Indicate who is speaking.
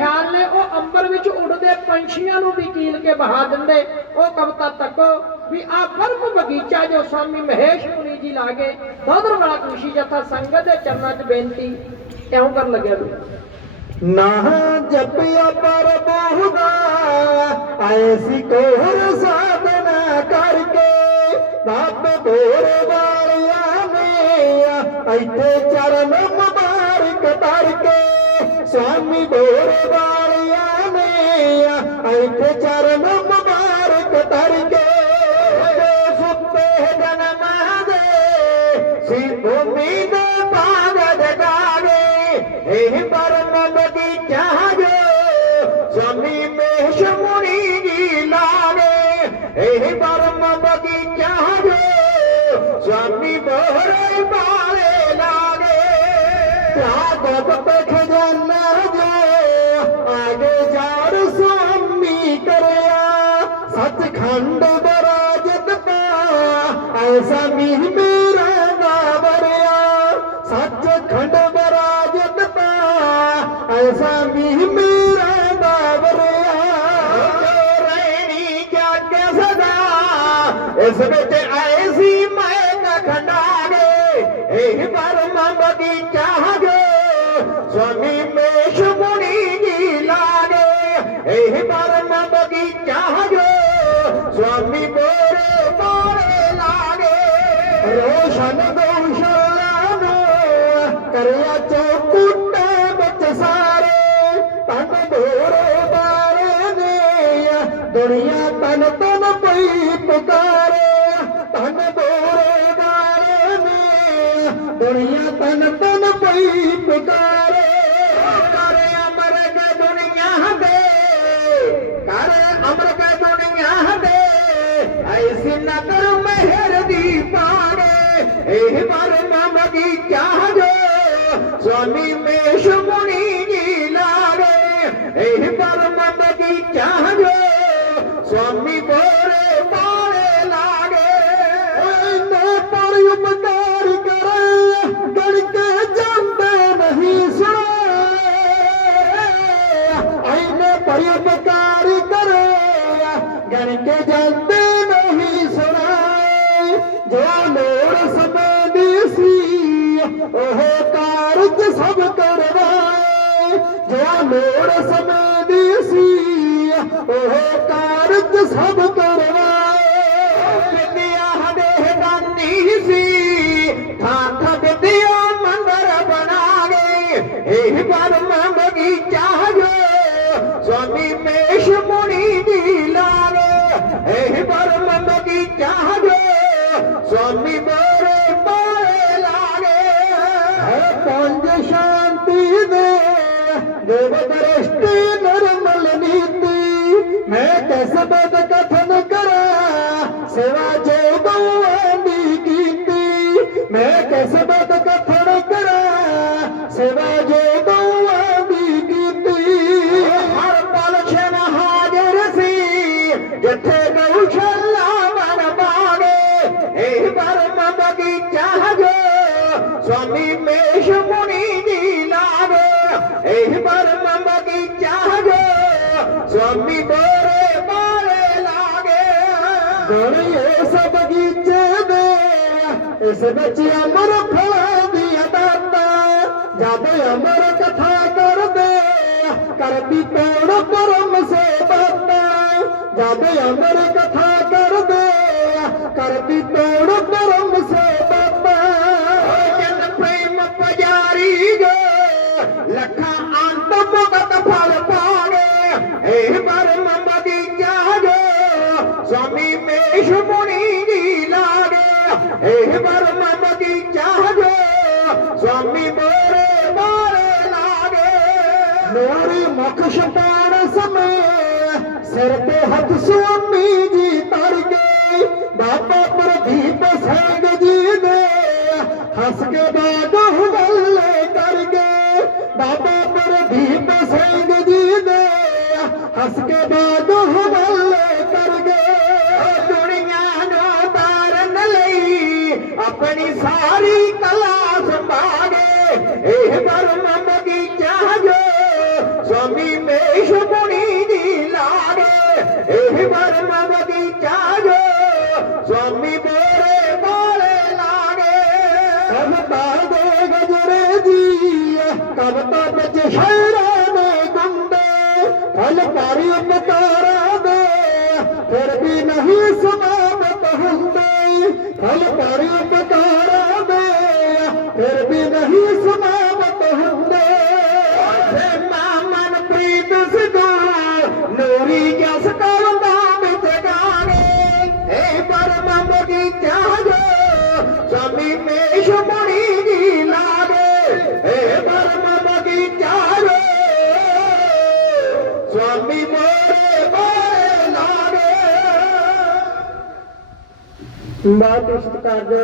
Speaker 1: ਖਿਆਲ ਨੇ, ਉਹ ਅੰਬਰ ਵਿੱਚ ਉੱਡਦੇ ਪੰਛੀਆਂ ਨੂੰ ਵੀ ਕੀਲ ਕੇ ਬਹਾ ਦਿੰਦੇ। ਉਹ ਕਵਿਤਾ ਤੱਕੋ ਵੀ ਆ ਬਰਮ ਬਗੀਚਾ ਜੋ ਸਵਾਮੀ ਮਹੇਸ਼ ਮੁਨੀ ਜੀ ਲਾਗੇ ਦੋਦਰ ਵਾਲਾ ਖੁਸ਼ੀ ਜਥਾ ਸੰਗਤ ਦੇ ਚਰਨਾਂ 'ਚ ਬੇਨਤੀ ਕਿਉਂ ਕਰ ਲੱਗਿਆ ਵੀ
Speaker 2: ਨਾ ਜਪਿਆ ਪਰ ਬਹੁਦਾ, ਐਸੀ ਕੋਹਰ ਸਾਧਨਾ ਕਰਕੇ ਰੱਬ ਬੋਰ ਵਾਲਿਆਂ ਨੇ ਇੱਥੇ ਚਰਨ ਮੁਬਾਰਕ ਧਰ स्वामी डोर बारिया में चरण मुबारक तर के सुते जन्म दे उम्मीद पाग जगावे यही पर नदी चाहे स्वामी महेश मुनि जी लावे यही पर नदी चाहे स्वामी डोर बारे लागे क्या गप पे کنڊر تريا سچ کنڊتا ايسا مير بريا ڪسي مه نه کاگي اهه پر مد جي چاگي سوامي ميش مني جي لاڳي اهو ਦੁਨੀਆ ਤਨ ਤਨ ਪਈ ਪੁਕਾਰੇ ਤਨ ਬੋਰੇ ਬਾਰੇ ਨੇ ਦੁਨੀਆ ਤਨ ਤਨ ਪਈ ਪੁਕਾਰੇ لاري اهي چانگي سوامي توري پي لاڙي پر اپڪاري گڻڪي جن اپڪاري گڻڪي جلي سبي سي اهو مندر بنا مام چاهه جو سوامي ميش مڙي جي لاڳو ਇਹ پر ممي چاهه جو سوامي ਦ੍ਰਿਸ਼ਟੀ ਨਿਰਮਲ ਨੀਤੀ। ਮੈਂ ਕਸਬਤ ਕਥਨ ਕਰਾਂ, ਸੇਵਾ ਜੋ ਗਊਆਂ ਦੀ ਕੀਤੀ। ਮੈਂ ਕਸਬਤ ਕਥਨ ਕਰਾਂ, ਸੇਵਾ ਜੋ ਗਊਆਂ ਦੀ ਕੀਤੀ। ਹਰ ਪਲ ਛਨ ਹਾਜ਼ਰ ਸੀ, ਜਿੱਥੇ ਗਊਸ਼ਾਲਾ ਮਨ ਬਾਗੇ ਇਹ ਪਰਮ ਬਗੀਚਾ ਜੋ ਸਵਾਮੀ ਮੇਸ਼ ਮੁਨੀ ਜੀ ਲਾਗੇ ਇਹ ਪਰਮ ਬਗੀਚਾ ਜੋ? ਸਵਾਮੀ ਬੋਰੇ ਬਾਰੇ ਲਾਗੇ। ਗਣ ਇਸ ਬਗੀਚੇ ਦੇ ਇਸ ਵਿੱਚ ਅਮਰ ਫਲਾਂ ਦੀ ਦਾਤਾ ਜਦ ਅਮਰ ਕਥਾ ਕਰਦੇ, ਕਰਦੀ ਤੋੜ ਪਰਮ ਸੇ ਬਾਤਾ ਜਦ ਅਮਰ ਕਥਾ ਕਰਦੇ, ਕਰਦੀ ਤੋੜ ਪਰਮ ਸੇ ਬਾਤਾ ਲੋਰੀ ਮੁਖ ਛਪਾਣ ਸਿਰ ਤੇ ਹੱਥ ਸੁਆਮੀ ਜੀ ਧਰ ਕੇ ਬਾਬਾ ਪ੍ਰਦੀਪ ਸਿੰਘ ਜੀ ਨੇ ਹੱਸ ਕੇ ਬਾਗ ਹਵਾਲੇ ਕਰ ਗਏ ਬਾਬਾ ਪ੍ਰਦੀਪ ਸਿੰਘ ਜੀ ਨੇ ਹੱਸ ਕੇ ਬਾਗ ਹਵਾਲੇ ਕਰ ਗਏ ਦੁਨੀਆ ਨੂੰ ਤਾਰਨ ਲਈ ਆਪਣੀ ਸਾਰੀ ਕਲਾ ਸੰਭਾਲੇ, ਇਹ ਪਰਮ
Speaker 3: ਲਾਗੇ ਇਹ ਵਰਮ ਬਗੀਚਾ ਜੋ ਸਵਾਮੀ ਬੋਰੇ ਬਾਲੇ ਲਾਗੇ। ਕਵਤਾ ਦੇ ਗਜਰੇ ਦੀ ਕਵਤਾ ਵਿੱਚ ਸ਼ਹਿਰਾਂ ਨੇ ਗੁੰਡੇ, ਫਲ ਪਾਰੀ ਉਪਕਾਰਾਂ ਦੇ, ਫਿਰ ਵੀ ਨਹੀਂ ਮੋਰੇ ਲਾਗੇ ਮਾਤ ਸਤਿਕਾਰਯੋਗ